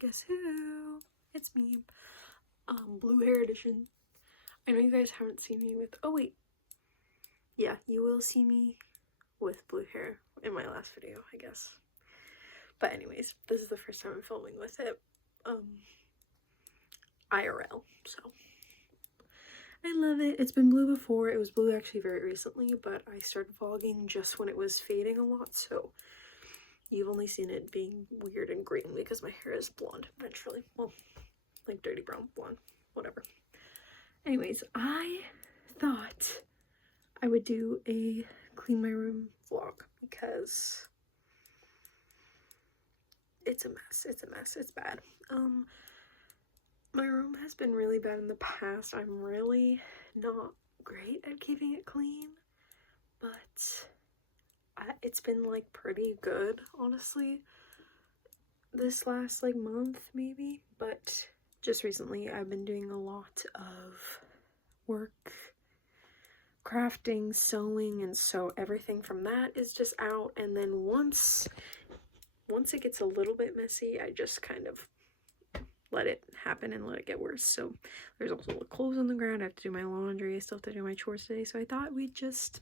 Guess who? It's me. Blue hair edition. I know you guys haven't seen me with, oh wait. Yeah, you will see me with blue hair in my last video, I guess. But anyways, this is the first time I'm filming with it. IRL, so. I love it. It's been blue before. It was blue actually very recently, but I started vlogging just when it was fading a lot, so you've only seen it being weird and green because my hair is blonde eventually. Well, like dirty brown blonde, whatever. Anyways, I thought I would do a clean my room vlog because it's a mess. It's a mess. It's bad. My room has been really bad in the past. I'm really not great at keeping it clean, but it's been like pretty good, honestly, this last like month maybe. But just recently I've been doing a lot of work, crafting, sewing, and so everything from that is just out. And then once it gets a little bit messy, I just kind of let it happen and let it get worse. So there's also clothes on the ground. I have to do my laundry. I still have to do my chores today. So I thought we'd just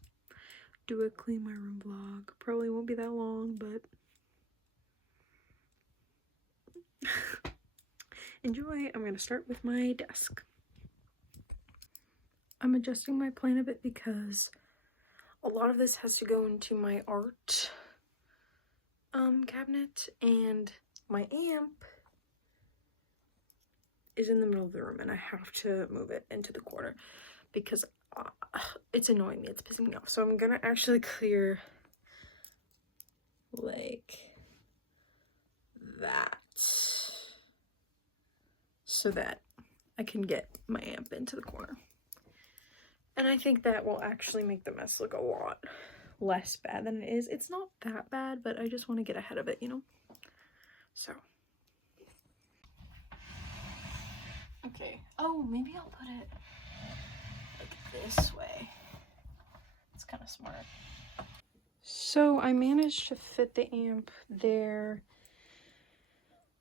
do a clean my room vlog. Probably won't be that long, but enjoy. I'm gonna start with my desk. I'm adjusting my plan a bit because a lot of this has to go into my art cabinet, and my amp is in the middle of the room and I have to move it into the corner because it's annoying me. It's pissing me off. So I'm gonna actually clear like that so that I can get my amp into the corner. And I think that will actually make the mess look a lot less bad than it is. It's not that bad, but I just want to get ahead of it, you know? So. Okay. Oh, maybe I'll put it like this way. It's kind of smart. So I managed to fit the amp there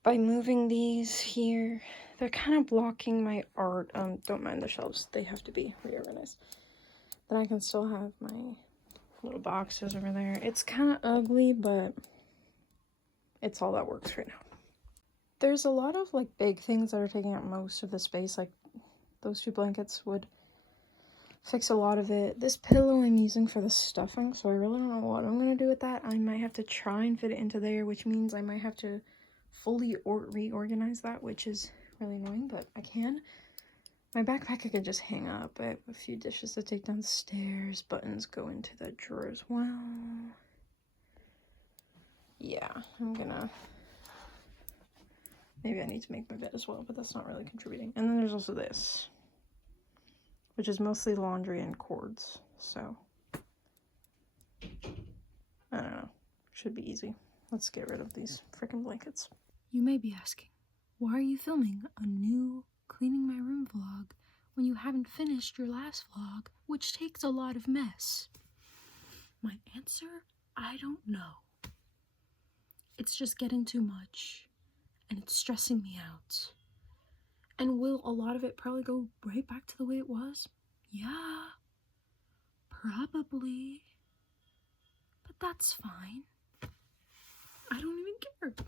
by moving these here. They're kind of blocking my art. Don't mind the shelves. They have to be reorganized. Then I can still have my little boxes over there. It's kind of ugly, but it's all that works right now. There's a lot of like big things that are taking up most of the space. Like those 2 blankets would fix a lot of it. This pillow I'm using for the stuffing, so I really don't know what I'm gonna do with that. I might have to try and fit it into there, which means I might have to fully reorganize that, which is really annoying, but I can. My backpack I could just hang up. I have a few dishes to take downstairs. Buttons go into the drawer as well. Yeah, I'm gonna... Maybe I need to make my bed as well, but that's not really contributing. And then there's also this, which is mostly laundry and cords, so I don't know. Should be easy. Let's get rid of these freaking blankets. You may be asking, why are you filming a new cleaning my room vlog when you haven't finished your last vlog, which takes a lot of mess? My answer, I don't know. It's just getting too much, and it's stressing me out. And will a lot of it probably go right back to the way it was? Yeah, probably. But that's fine. I don't even care.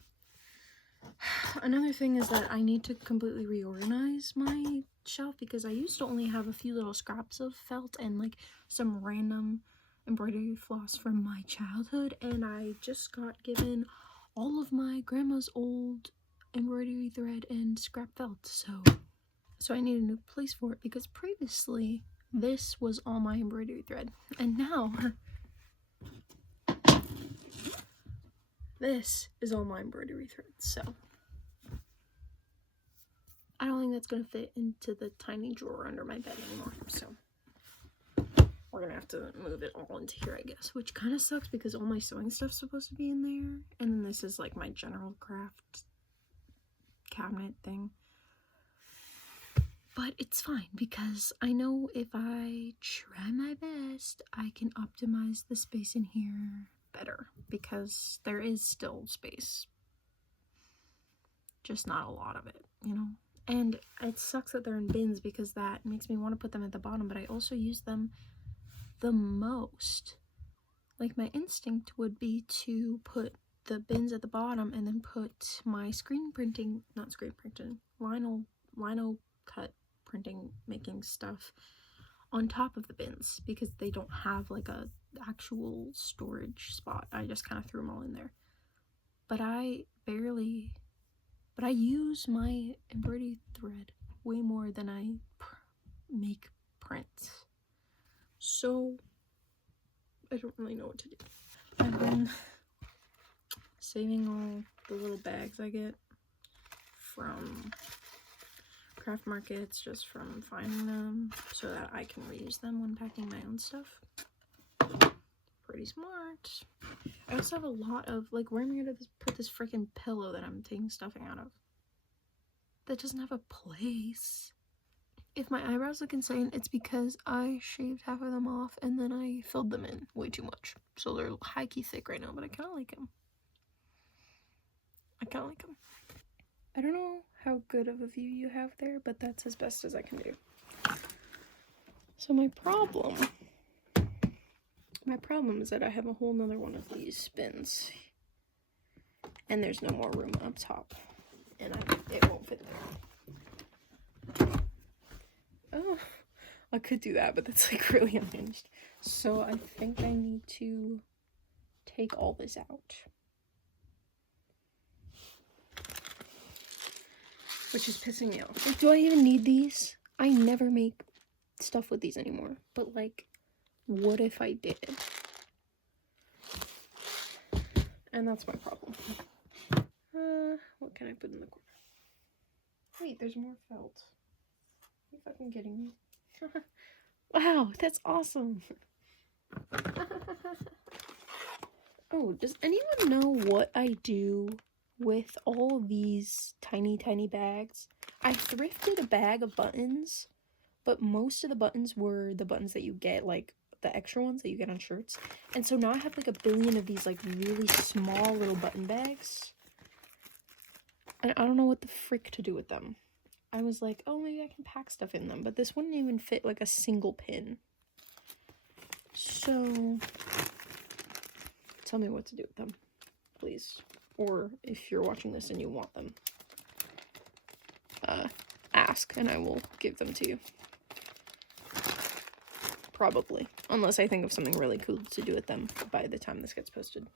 Another thing is that I need to completely reorganize my shelf because I used to only have a few little scraps of felt and like some random embroidery floss from my childhood, and I just got given all of my grandma's old embroidery thread and scrap felt, so I need a new place for it because previously this was all my embroidery thread, and now this is all my embroidery thread. So I don't think that's gonna fit into the tiny drawer under my bed anymore, so we're gonna have to move it all into here, I guess, which kind of sucks because all my sewing stuff's supposed to be in there, and then this is like my general craft cabinet thing. But it's fine because I know if I try my best, I can optimize the space in here better because there is still space. just not a lot of it, you know? And it sucks that they're in bins because that makes me want to put them at the bottom, but I also use them the most. Like, my instinct would be to put the bins at the bottom and then put my lino cut printing making stuff on top of the bins because they don't have like a actual storage spot. I just kind of threw them all in there. But I use my embroidery thread way more than I make prints. So I don't really know what to do. I've been saving all the little bags I get from craft markets, just from finding them, so that I can reuse them when packing my own stuff. Pretty smart. I also have a lot of, like, where am I gonna put this freaking pillow that I'm taking stuffing out of? That doesn't have a place. If my eyebrows look insane, it's because I shaved half of them off and then I filled them in way too much. So they're high-key thick right now, but I kind of like them. I don't know how good of a view you have there, but that's as best as I can do. So my problem is that I have a whole nother one of these bins. And there's no more room up top. And it won't fit there. Oh, I could do that, but that's like really unhinged. So I think I need to take all this out. Which is pissing me off. Like, do I even need these? I never make stuff with these anymore. But like, what if I did? And that's my problem. What can I put in the corner? Wait, there's more felt. Are you fucking kidding me? Wow, that's awesome. Oh, does anyone know what I do with all of these tiny bags? I thrifted a bag of buttons, but most of the buttons were the buttons that you get, like the extra ones that you get on shirts. And so now I have like a billion of these like really small little button bags. And I don't know what the frick to do with them. I was like, oh, maybe I can pack stuff in them, but this wouldn't even fit like a single pin. So tell me what to do with them, please. Or if you're watching this and you want them, ask and I will give them to you. Probably. Unless I think of something really cool to do with them by the time this gets posted.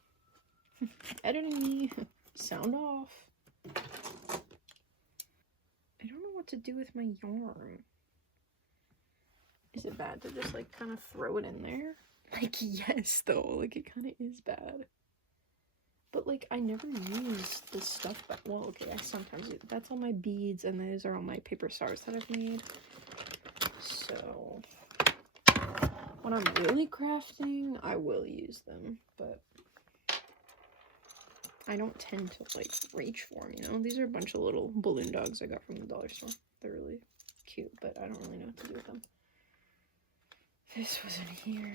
Editing me. Sound off. I don't know what to do with my yarn. Is it bad to just like kind of throw it in there? Like, yes, though. Like, it kind of is bad. But like, I never use this stuff back. Well, okay, I sometimes do. That's all my beads, and those are all my paper stars that I've made. So when I'm really crafting, I will use them, but I don't tend to like reach for them, you know? These are a bunch of little balloon dogs I got from the dollar store. They're really cute, but I don't really know what to do with them. This was in here.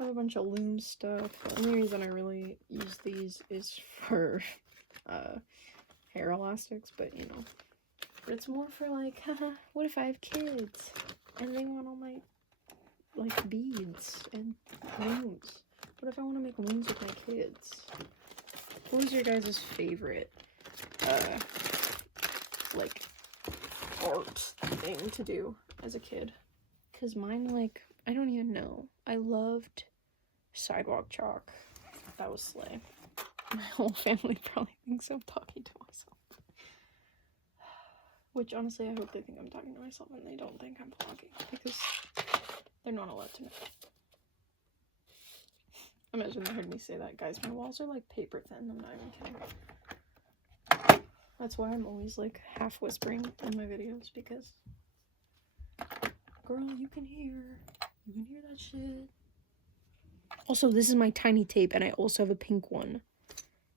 I have a bunch of loom stuff. The only reason I really use these is for hair elastics, but you know. But it's more for like, haha, what if I have kids and they want all my like beads and looms? What if I want to make looms with my kids? What was your guys' favorite like art thing to do as a kid? Because mine, like, I don't even know. I loved sidewalk chalk. That was slay. My whole family probably thinks I'm talking to myself. Which, honestly, I hope they think I'm talking to myself and they don't think I'm talking. Because they're not allowed to know. Imagine they heard me say that. Guys, my walls are, like, paper thin. I'm not even kidding. That's why I'm always, like, half whispering in my videos. Because, girl, you can hear that shit. Also, this is my tiny tape, and I also have a pink one.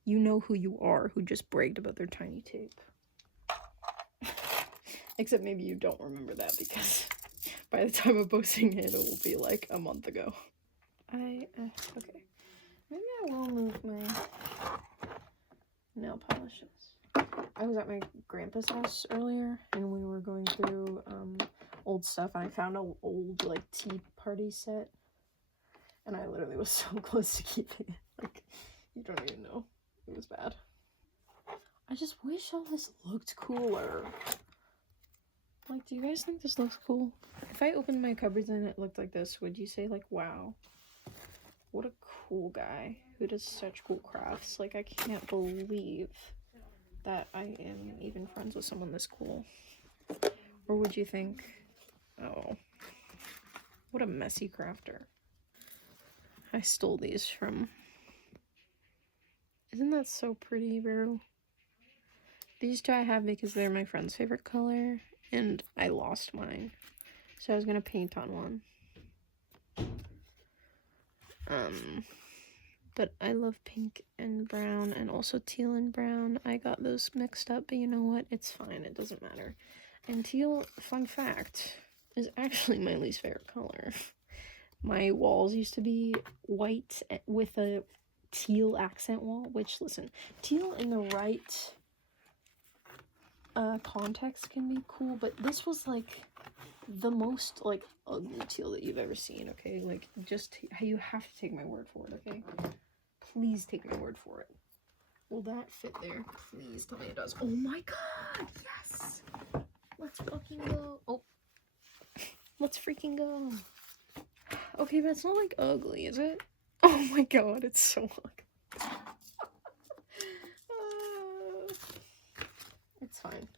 You know who you are, who just bragged about their tiny tape. Except maybe you don't remember that, because by the time of posting it, it will be like a month ago. Okay. Maybe I will move my nail polishes. I was at my grandpa's house earlier, and we were going through old stuff, and I found an old like tea party set, and I literally was so close to keeping it. Like, you don't even know. It was bad. I just wish all this looked cooler. Like, do you guys think this looks cool? If I opened my cupboards and it looked like this, would you say like, wow, what a cool guy who does such cool crafts? Like, I can't believe that I am even friends with someone this cool. Or would you think, oh, what a messy crafter. I stole these from... Isn't that so pretty, bro? These two I have because they're my friend's favorite color, and I lost mine. So I was gonna paint on one. But I love pink and brown, and also teal and brown. I got those mixed up, but you know what? It's fine, it doesn't matter. And teal, fun fact, is actually my least favorite color. My walls used to be white with a teal accent wall, which, listen, teal in the right context can be cool, but this was like the most like ugly teal that you've ever seen, okay? Like, just you have to take my word for it, okay? Please take my word for it. Will that fit there? Please tell me it does. Oh my god, yes! Let's fucking go. Oh, let's freaking go. Okay, but it's not like ugly, is it? Oh my god, it's so ugly. It's fine.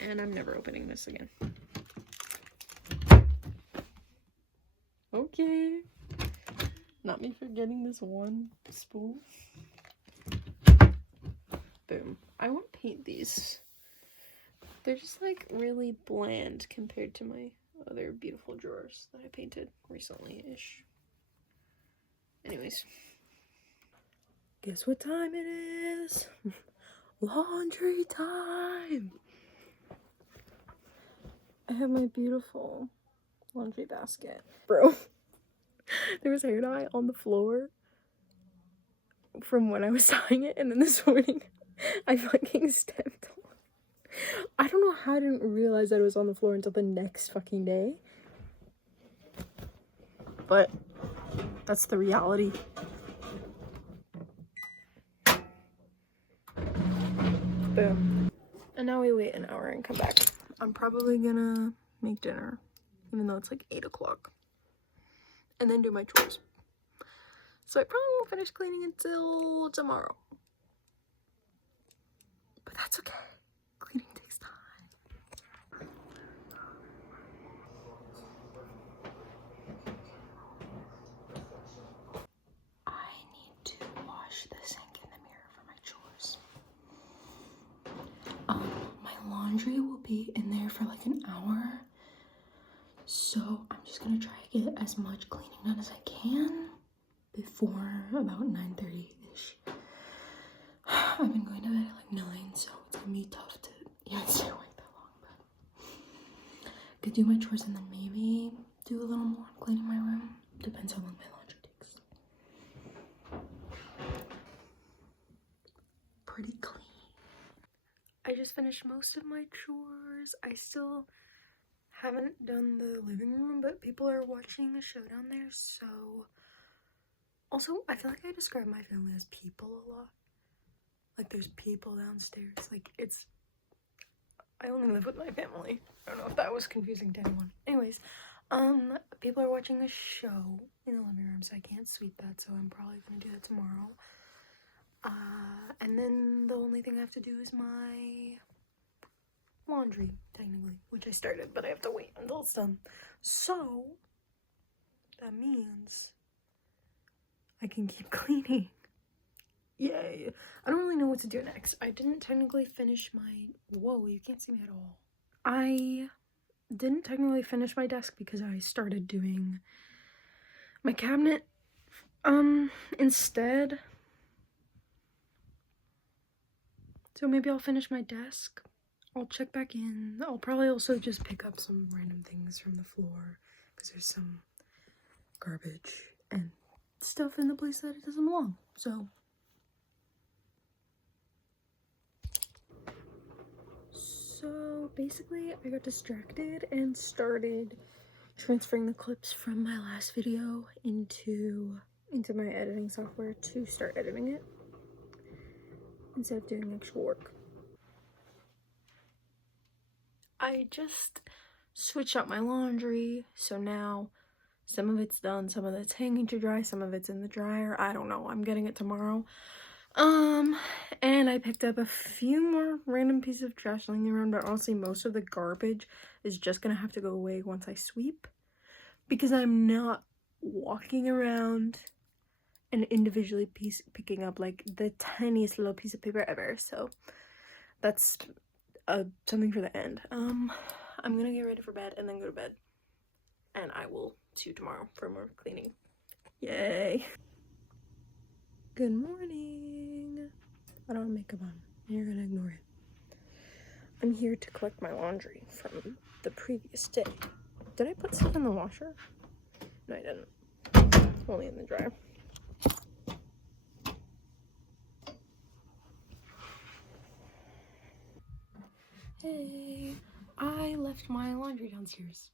And I'm never opening this again. Okay. Not me forgetting this one spool. Boom. I won't paint these. They're just like really bland compared to my other beautiful drawers that I painted recently-ish. Anyways. Guess what time it is? Laundry time! I have my beautiful laundry basket. Bro, there was hair dye on the floor from when I was tying it, and then this morning I fucking stepped on. I don't know how I didn't realize that it was on the floor until the next fucking day. But that's the reality. Boom. And now we wait an hour and come back. I'm probably gonna make dinner, even though it's like 8 o'clock. And then do my chores. So I probably won't finish cleaning until tomorrow. But that's okay. Cleaning takes time. I need to wash the sink in the mirror for my chores. My laundry will be in there for like an hour. So I'm just gonna try to get as much cleaning done as I can before about 9:30-ish. I've been going to bed at like 9, so it's gonna be tough to even stay awake that long, but I could do my chores and then maybe do a little more cleaning my room. Depends how long my laundry takes. Pretty clean. I just finished most of my chores. I still haven't done the living room, but people are watching the show down there, so... Also, I feel like I describe my family as people a lot. Like, there's people downstairs. Like, it's... I only live with my family. I don't know if that was confusing to anyone. Anyways, people are watching the show in the living room, so I can't sweep that, so I'm probably gonna do that tomorrow. And then the only thing I have to do is my laundry, technically, which I started, but I have to wait until it's done. So, that means I can keep cleaning. Yay. I don't really know what to do next. I didn't technically finish my... Whoa, you can't see me at all. I didn't technically finish my desk because I started doing my cabinet instead. So maybe I'll finish my desk. I'll check back in. I'll probably also just pick up some random things from the floor because there's some garbage and stuff in the place that it doesn't belong. So basically I got distracted and started transferring the clips from my last video into my editing software to start editing it instead of doing actual work. I just switched out my laundry, so now some of it's done, some of it's hanging to dry, some of it's in the dryer. I don't know, I'm getting it tomorrow. And I picked up a few more random pieces of trash laying around, but honestly most of the garbage is just gonna have to go away once I sweep, because I'm not walking around and individually picking up like the tiniest little piece of paper ever. So that's something for the end. I'm gonna get ready for bed and then go to bed, and I will see you tomorrow for more cleaning. Yay! Good morning. I don't have makeup on. You're gonna ignore it. I'm here to collect my laundry from the previous day. Did I put stuff in the washer? No, I didn't. Only in the dryer. Hey, I left my laundry downstairs.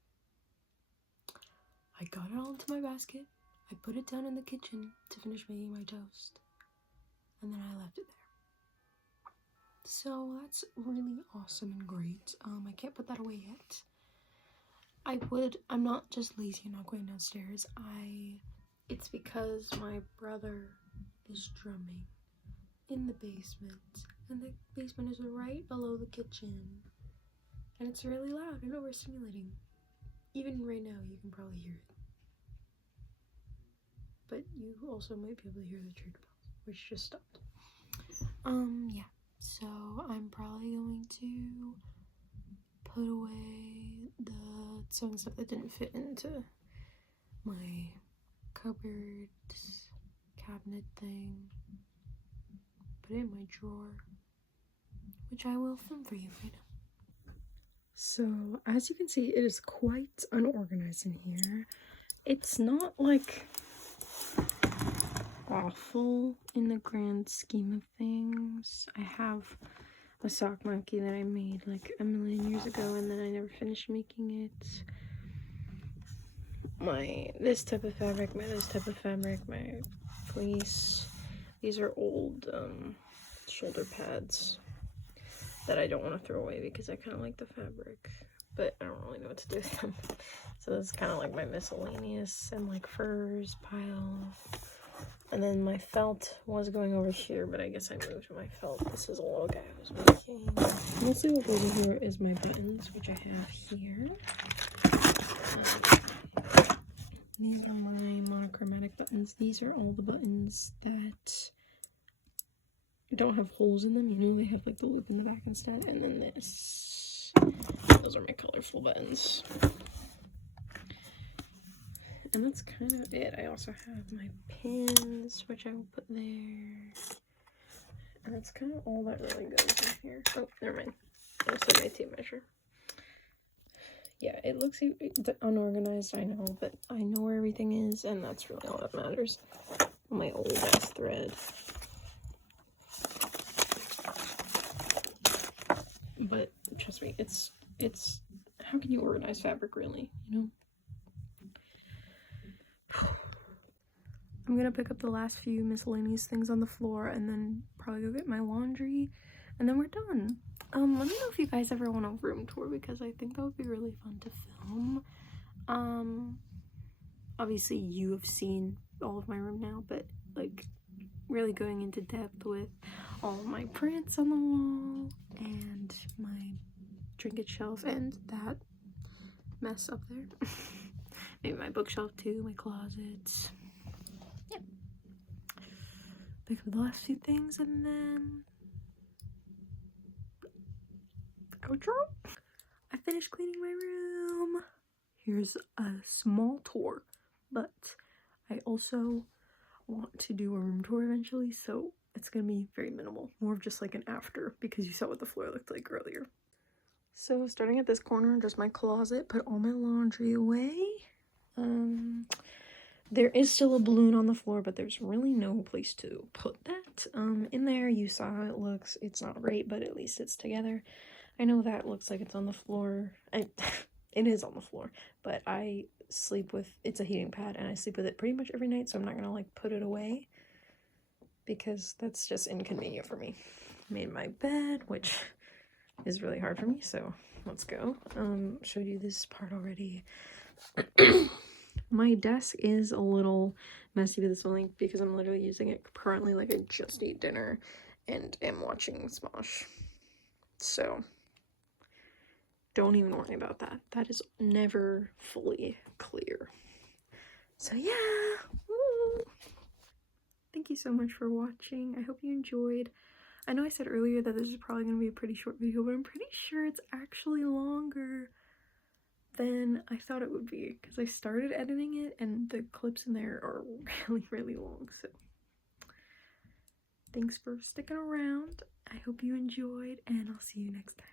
I got it all into my basket. I put it down in the kitchen to finish making my toast. And then I left it there. So that's really awesome and great. I can't put that away yet. I'm not just lazy and not going downstairs. It's because my brother is drumming in the basement. And the basement is right below the kitchen. And it's really loud and overstimulating. Even right now, you can probably hear it. But you also might be able to hear the church bells, which just stopped. Yeah. So I'm probably going to put away the sewing stuff that didn't fit into my cupboard cabinet thing. Put it in my drawer, which I will film for you right now. So as you can see, it is quite unorganized in here. It's not like awful in the grand scheme of things. I have a sock monkey that I made like a million years ago, and then I never finished making it. This type of fabric, my fleece. These are old shoulder pads that I don't want to throw away because I kind of like the fabric, but I don't really know what to do with them. So this is kind of like my miscellaneous and like furs pile. And then my felt was going over here, but I guess I moved my felt. This is a little guy I was making. Mostly what goes in here is my buttons, which I have here. These are my monochromatic buttons. These are all the buttons that don't have holes in them. You know, they have like the loop in the back instead. And then this. Those are my colorful buttons. And that's kind of it. I also have my pins, which I will put there. And that's kind of all that really goes in here. Oh, never mind. Also my tape measure. Yeah, it looks unorganized, I know, but I know where everything is, and that's really all that matters. My old ass thread. But trust me, it's how can you organize fabric really, you know? I'm gonna pick up the last few miscellaneous things on the floor and then probably go get my laundry, and then we're done. Let me know if you guys ever want a room tour, because I think that would be really fun to film. Obviously you have seen all of my room now, but like really going into depth with all of my prints on the wall and my trinket shelf and that mess up there. Maybe my bookshelf too, my closets. Yeah. Pick up the last few things and then outro. I finished cleaning my room. Here's a small tour, but I also want to do a room tour eventually, so it's gonna be very minimal, more of just like an after, because you saw what the floor looked like earlier. So starting at this corner, just my closet, put all my laundry away. There is still a balloon on the floor, but there's really no place to put that. In there, you saw how it looks. It's not great, but at least it's together. I know that looks like it's on the floor. It is on the floor, but I sleep with, it's a heating pad, and I sleep with it pretty much every night, so I'm not gonna like put it away because that's just inconvenient for me. Made my bed, which is really hard for me, so let's go. Showed you this part already. My desk is a little messy with this one because I'm literally using it currently like I just ate dinner and am watching Smosh. So don't even worry about that. That is never fully clear. So yeah. Woo. Thank you so much for watching. I hope you enjoyed. I know I said earlier that this is probably going to be a pretty short video, but I'm pretty sure it's actually longer than I thought it would be because I started editing it and the clips in there are really, really long. So thanks for sticking around. I hope you enjoyed, and I'll see you next time.